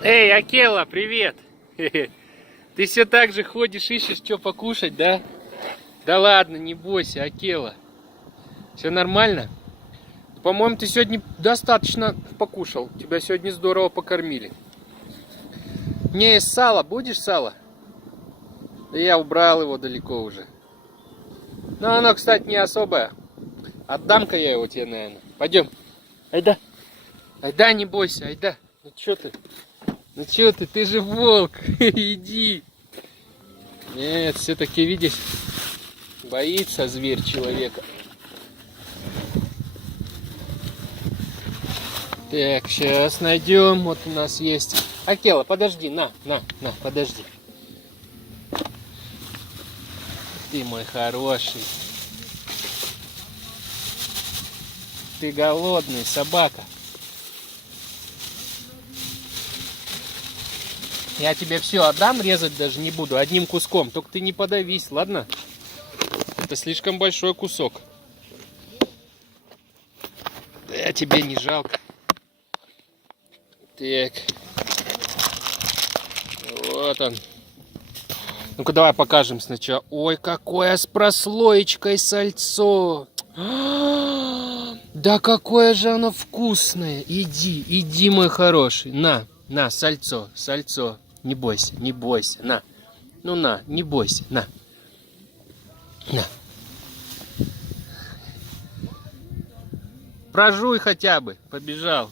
Эй, Акела, привет! Ты все так же ходишь, ищешь, что покушать, да? Да ладно, не бойся, Акела. Все нормально? По-моему, ты сегодня достаточно покушал. Тебя сегодня здорово покормили. Не, есть сало. Будешь сало? Да я убрал его далеко уже. Но оно, кстати, не особое. Отдам-ка я его тебе, наверное. Пойдем. Айда. Айда, не бойся, айда. Ну что ты? Ну что ты же волк. Иди. Нет, все-таки, видишь, боится зверь человека. Так, сейчас найдем. Вот у нас есть. Акела, подожди, на, подожди. Ты мой хороший. Ты голодный, собака. Я тебе все отдам, резать даже не буду, одним куском. Только ты не подавись, ладно? Это слишком большой кусок. Да, тебе не жалко. Так. Вот он. Ну-ка давай покажем сначала. Ой, какое с прослоечкой сальцо. Да какое же оно вкусное. Иди, мой хороший. На, сальцо. Не бойся, на. Ну на, не бойся, на. Прожуй хотя бы, побежал.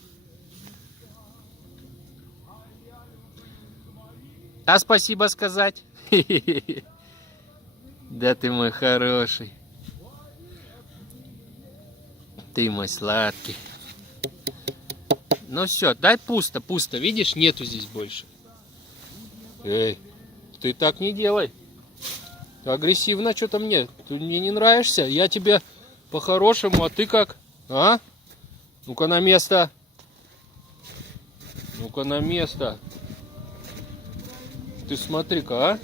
А спасибо сказать? Да ты мой хороший. Ты мой сладкий. Ну все, дай пусто, видишь, нету здесь больше. Эй, ты так не делай. Агрессивно что-то мне. Ты мне не нравишься. Я тебе по-хорошему, а ты как? А? Ну-ка на место. Ну-ка на место. Ты смотри-ка, а?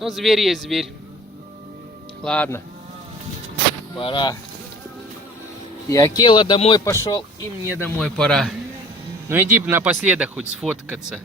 Ну, зверь есть зверь. Ладно. Пора. И Акела домой пошел, и мне домой пора. Ну иди напоследок хоть сфоткаться.